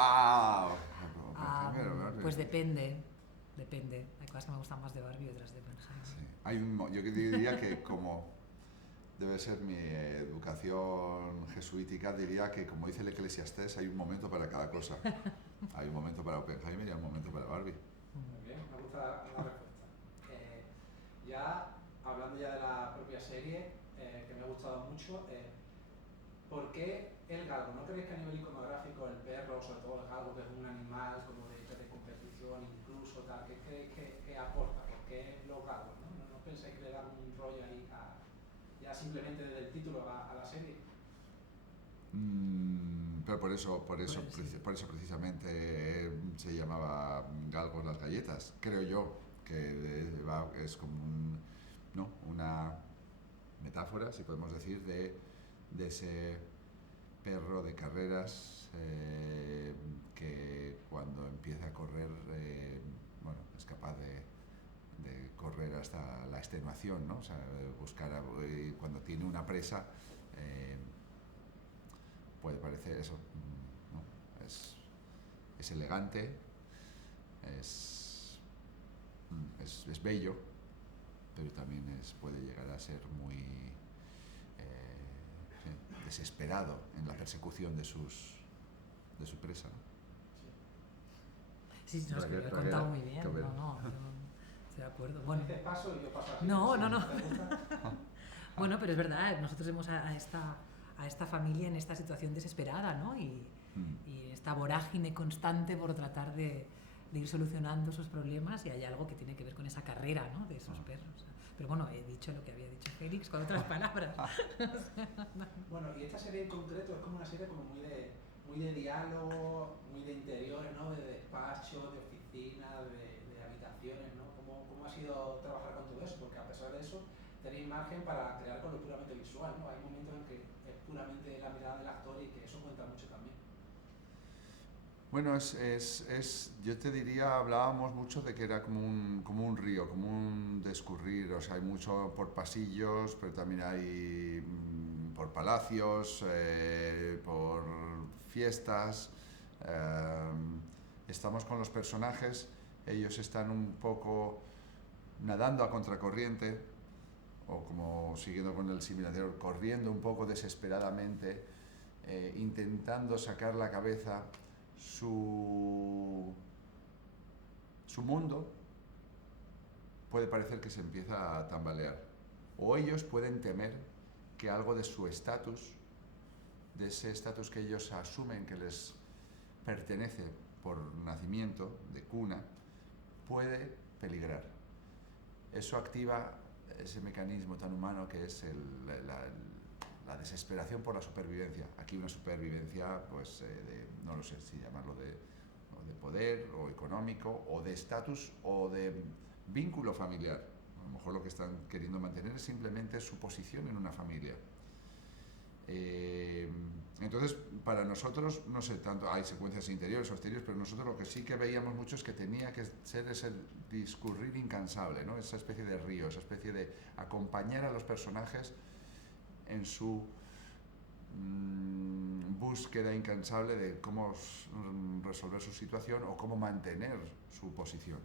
¡Wow! Pues depende. Hay cosas que me gustan más de Barbie y otras de Oppenheimer. Sí. Yo diría que como debe ser mi educación jesuítica, diría que como dice el Eclesiastés, hay un momento para cada cosa. Hay un momento para Oppenheimer y hay un momento para Barbie. Muy bien, me gusta la respuesta. Ya hablando ya de la propia serie, que me ha gustado mucho, ¿por qué el galgo? ¿No creéis que a nivel iconográfico el perro, sobre todo el galgo, que es un animal como de competición incluso, tal, ¿qué creéis que aporta? ¿Por qué los galgos? ¿No pensáis que le dan un rollo ahí ya simplemente desde el título a la serie? Pero por eso precisamente se llamaba Galgos las galletas, creo yo, que es como una metáfora, si podemos decir, de ese perro de carreras que cuando empieza a correr es capaz de correr hasta la extenuación, ¿no? O sea, buscar cuando tiene una presa puede parecer eso, ¿no? Es elegante, es bello, pero también puede llegar a ser muy desesperado en la persecución de su presa, ¿no? Sí, no, es que lo he contado muy bien. No, estoy de acuerdo. Bueno, ¿Dices paso y yo paso así? No. Bueno, pero es verdad, nosotros vemos a esta familia en esta situación desesperada, ¿no? Y esta vorágine constante por tratar de ir solucionando sus problemas, y hay algo que tiene que ver con esa carrera, ¿no? De esos perros. Pero bueno, he dicho lo que había dicho Félix con otras palabras. Bueno, y esta serie en concreto es como una serie como muy de diálogo, muy de interiores, ¿no? De despacho, de oficina, de habitaciones, ¿no? ¿Cómo ha sido trabajar con todo eso? Porque a pesar de eso tenéis margen para crear con lo puramente visual, ¿no? Hay momentos en que es puramente la mirada del actor y que eso cuenta mucho también. Bueno, yo te diría, hablábamos mucho de que era como un río, como un discurrir, o sea, hay mucho por pasillos, pero también hay por palacios, por fiestas, estamos con los personajes, ellos están un poco nadando a contracorriente, o como siguiendo con el símil anterior, corriendo un poco desesperadamente, intentando sacar la cabeza. Su mundo puede parecer que se empieza a tambalear, o ellos pueden temer que algo de su estatus, de ese estatus que ellos asumen que les pertenece por nacimiento, de cuna, puede peligrar. Eso activa ese mecanismo tan humano que es la desesperación por la supervivencia. Aquí una supervivencia, pues, no lo sé si llamarlo de poder, o económico, o de estatus, o de vínculo familiar. A lo mejor lo que están queriendo mantener es simplemente su posición en una familia. Entonces, para nosotros, no sé, tanto hay secuencias interiores o exteriores, pero nosotros lo que sí que veíamos mucho es que tenía que ser ese discurrir incansable, ¿no? Esa especie de río, esa especie de acompañar a los personajes en su búsqueda incansable de cómo resolver su situación o cómo mantener su posición.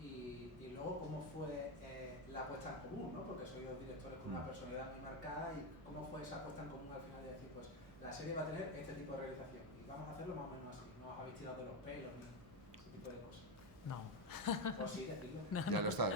Y luego, ¿cómo fue la puesta en común, ¿no? Porque sois dos directores con una personalidad muy marcada, y ¿cómo fue esa puesta en común al final de decir, pues, la serie va a tener este tipo de realización y vamos a hacerlo más o menos así? No os habéis tirado de los pelos ni ese tipo de cosas. No. Pues sí, decirlo. Ya lo estás,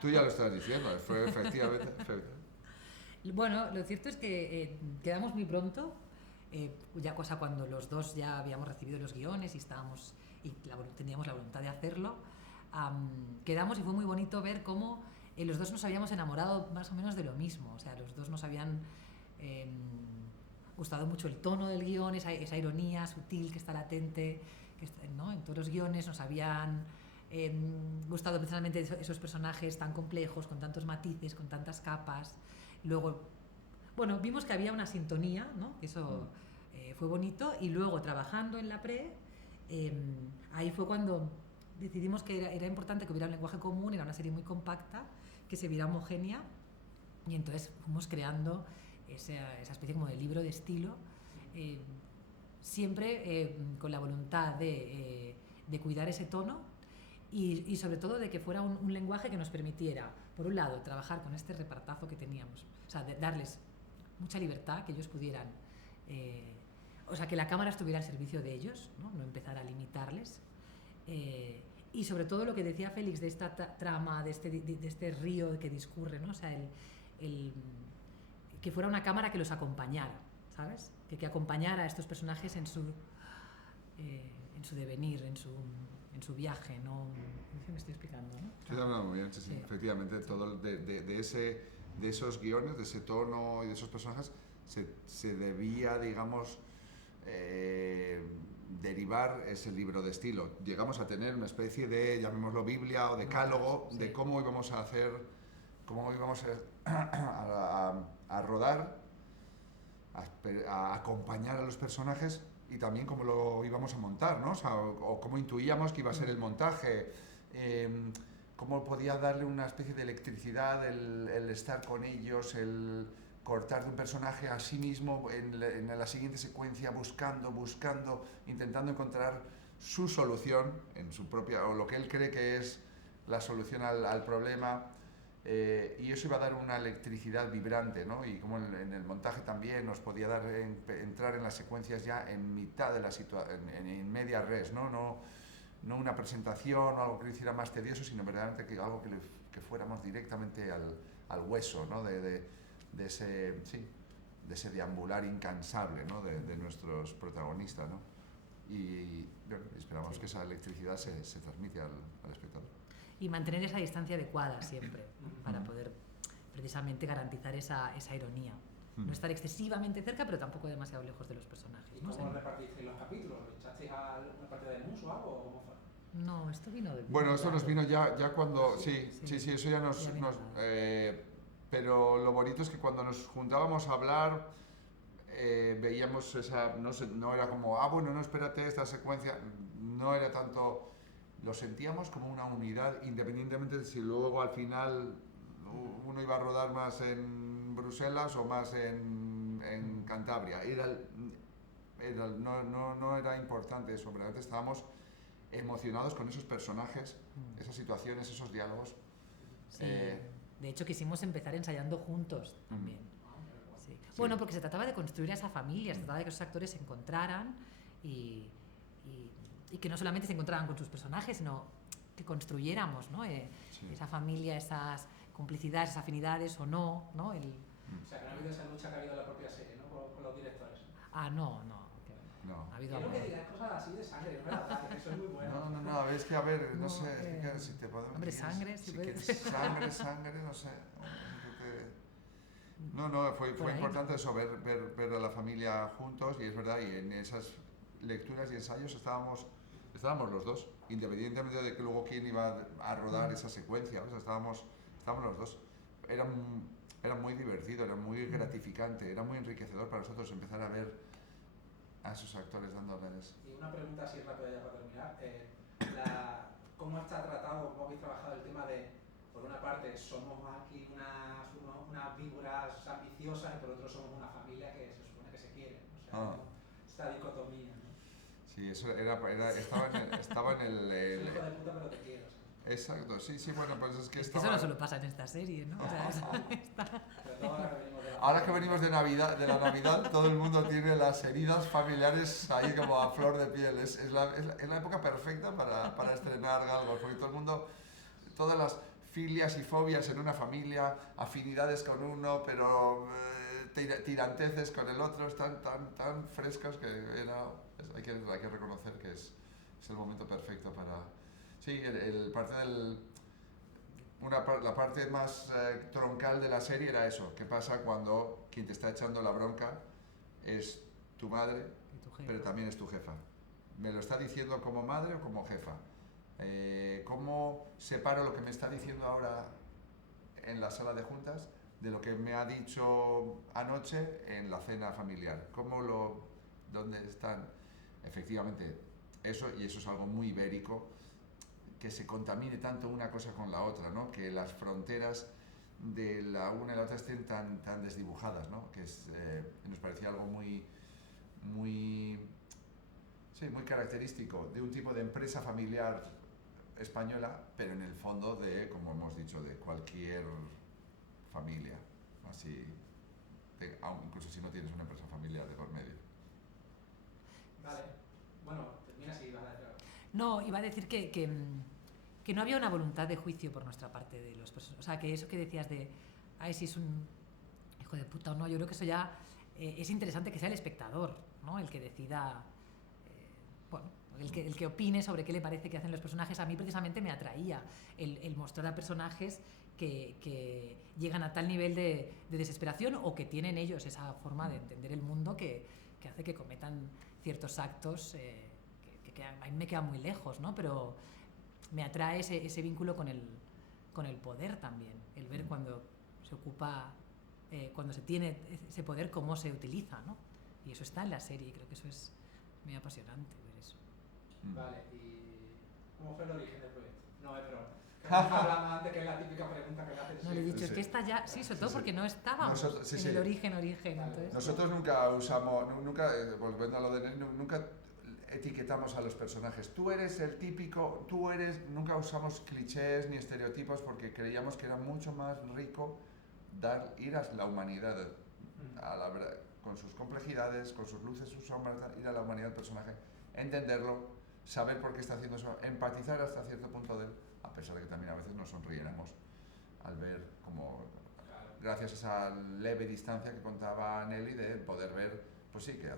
tú ya lo estás diciendo, fue efectivamente. Bueno, lo cierto es que quedamos muy pronto, ya cosa cuando los dos ya habíamos recibido los guiones y teníamos la voluntad de hacerlo. Quedamos, y fue muy bonito ver cómo los dos nos habíamos enamorado más o menos de lo mismo. O sea, los dos nos habían gustado mucho el tono del guión, esa ironía sutil que está latente, ¿no? En todos los guiones nos habían gustado precisamente esos personajes tan complejos, con tantos matices, con tantas capas. Luego, bueno, vimos que había una sintonía, ¿no? Eso fue bonito, y luego trabajando en la ahí fue cuando decidimos que era importante que hubiera un lenguaje común, era una serie muy compacta, que se viera homogénea, y entonces fuimos creando esa especie como de libro de estilo, siempre con la voluntad de cuidar ese tono y sobre todo de que fuera un lenguaje que nos permitiera, por un lado, trabajar con este repartazo que teníamos, o sea, darles mucha libertad, que ellos pudieran, o sea, que la cámara estuviera al servicio de ellos, no empezar a limitarles. Y sobre todo lo que decía Félix de esta trama, de este río que discurre, ¿no? O sea, que fuera una cámara que los acompañara, ¿sabes? Que acompañara a estos personajes en su devenir, en su viaje, ¿no? No sé si me estoy explicando, ¿no? Sí, muy bien, sí. Efectivamente, todo de esos guiones, de ese tono y de esos personajes, se debía, digamos, derivar ese libro de estilo. Llegamos a tener una especie de, llamémoslo Biblia o decálogo, de cómo íbamos a hacer, cómo íbamos a rodar, a acompañar a los personajes y también cómo lo íbamos a montar, ¿no? O cómo intuíamos que iba a ser el montaje, cómo podía darle una especie de electricidad el estar con ellos, el cortar de un personaje a sí mismo en la siguiente secuencia, buscando, intentando encontrar su solución en su propia, o lo que él cree que es la solución al problema, y eso iba a dar una electricidad vibrante, ¿no? Y como en el montaje también nos podía dar entrar en las secuencias ya en mitad de la situación, en media res, ¿no? No una presentación o algo que lo hiciera más tedioso, sino verdaderamente algo que fuéramos directamente al hueso, ¿no? De ese deambular incansable, ¿no? de nuestros protagonistas, ¿no? Y bueno, esperamos que esa electricidad se transmite al espectador. Y mantener esa distancia adecuada siempre, para poder precisamente garantizar esa ironía. No estar excesivamente cerca, pero tampoco demasiado lejos de los personajes. ¿Y cómo repartisteis los capítulos? ¿Lo echasteis a una parte del mus o algo? ¿O cómo fue? No, esto vino de... Bueno, esto nos vino ya cuando... Sí, eso ya nos... pero lo bonito es que cuando nos juntábamos a hablar, veíamos esa... No era como, bueno, no, espérate, esta secuencia... No era tanto... Lo sentíamos como una unidad, independientemente de si luego al final uno iba a rodar más en Bruselas o más en Cantabria. No era importante eso, realmente estábamos emocionados con esos personajes, esas situaciones, esos diálogos. Sí. De hecho, quisimos empezar ensayando juntos también. Sí. Sí. Bueno, porque se trataba de construir a esa familia, se trataba de que esos actores se encontraran y que no solamente se encontraran con sus personajes, sino que construyéramos, ¿no? Esa familia, esas complicidades, esas afinidades o no, ¿no? O sea, que no ha habido esa lucha que ha habido en la propia serie, ¿no? Con los directores. No. Ha habido quiero que digas cosas así de sangre, no me la que soy muy bueno. No, es que a ver, no sé, si te podemos... Hombre, sangre, si quieres sangre, no sé. Fue importante eso, ver a la familia juntos, y es verdad, y en esas lecturas y ensayos estábamos los dos, independientemente de que luego quién iba a rodar esa secuencia, o sea, estábamos los dos. Era muy divertido, era muy gratificante, era muy enriquecedor para nosotros empezar a ver a esos actores dándoles. Y una pregunta así rápida ya para terminar, ¿cómo está tratado, cómo habéis trabajado el tema de, por una parte, somos aquí unas víboras ambiciosas y por otro somos una familia que se supone que se quiere, o sea, esta dicotomía, ¿no? Sí, eso estaba en el... Soy hijo de puta pero te quiero. Exacto, sí, bueno, pues es que eso no solo pasa en esta serie, ¿no? O sea, ahora que venimos de la Navidad, todo el mundo tiene las heridas familiares ahí como a flor de piel. Es la época perfecta para estrenar algo, porque todo el mundo, todas las filias y fobias en una familia, afinidades con uno, pero tiranteces con el otro, están tan frescas que hay que reconocer que es el momento perfecto para... Sí, la parte más troncal de la serie era eso. ¿Qué pasa cuando quien te está echando la bronca es tu madre, pero también es tu jefa? ¿Me lo está diciendo como madre o como jefa? ¿Cómo separo lo que me está diciendo ahora en la sala de juntas de lo que me ha dicho anoche en la cena familiar? ¿Dónde están? Efectivamente, eso es algo muy ibérico, que se contamine tanto una cosa con la otra, ¿no? Que las fronteras de la una y la otra estén tan desdibujadas, ¿no? Que nos parecía algo muy muy, sí, muy característico de un tipo de empresa familiar española, pero en el fondo de, como hemos dicho, de cualquier familia, así, incluso si no tienes una empresa familiar de por medio. Vale, bueno, termina si vas a decir algo. No, iba a decir que no había una voluntad de juicio por nuestra parte de los personajes. O sea, que eso que decías de, ay, si es un hijo de puta o no, yo creo que eso ya es interesante que sea el espectador, ¿no? El que decida, bueno, el que opine sobre qué le parece que hacen los personajes. A mí precisamente me atraía el mostrar a personajes que llegan a tal nivel de desesperación o que tienen ellos esa forma de entender el mundo que hace que cometan ciertos actos que a mí me quedan muy lejos, ¿no? Pero me atrae ese vínculo con el poder también, el ver cuando se ocupa, cuando se tiene ese poder, cómo se utiliza, ¿no? Y eso está en la serie y creo que eso es muy apasionante ver eso. Vale, ¿y cómo fue el origen del proyecto? No, es broma. Que hablamos antes, que es la típica pregunta que le haces. No, le he dicho, Sí. es que está ya, sí, sobre todo Sí. porque no estábamos en el origen. Vale. Entonces, Nosotros nunca usamos, volviendo a lo de nunca etiquetamos a los personajes. Tú eres el típico, nunca usamos clichés ni estereotipos porque creíamos que era mucho más rico ir a la humanidad, con sus complejidades, con sus luces, sus sombras, ir a la humanidad del personaje, entenderlo, saber por qué está haciendo eso, empatizar hasta cierto punto de él, a pesar de que también a veces nos sonriéramos al ver como, gracias a esa leve distancia que contaba Nelly, de poder ver, pues sí, que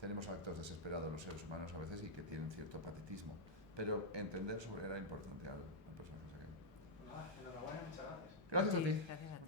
tenemos actos desesperados los seres humanos a veces y que tienen cierto patetismo, pero entender sobre era importante al personaje. Pues nada, enhorabuena, muchas gracias. Gracias a ti. gracias a ti.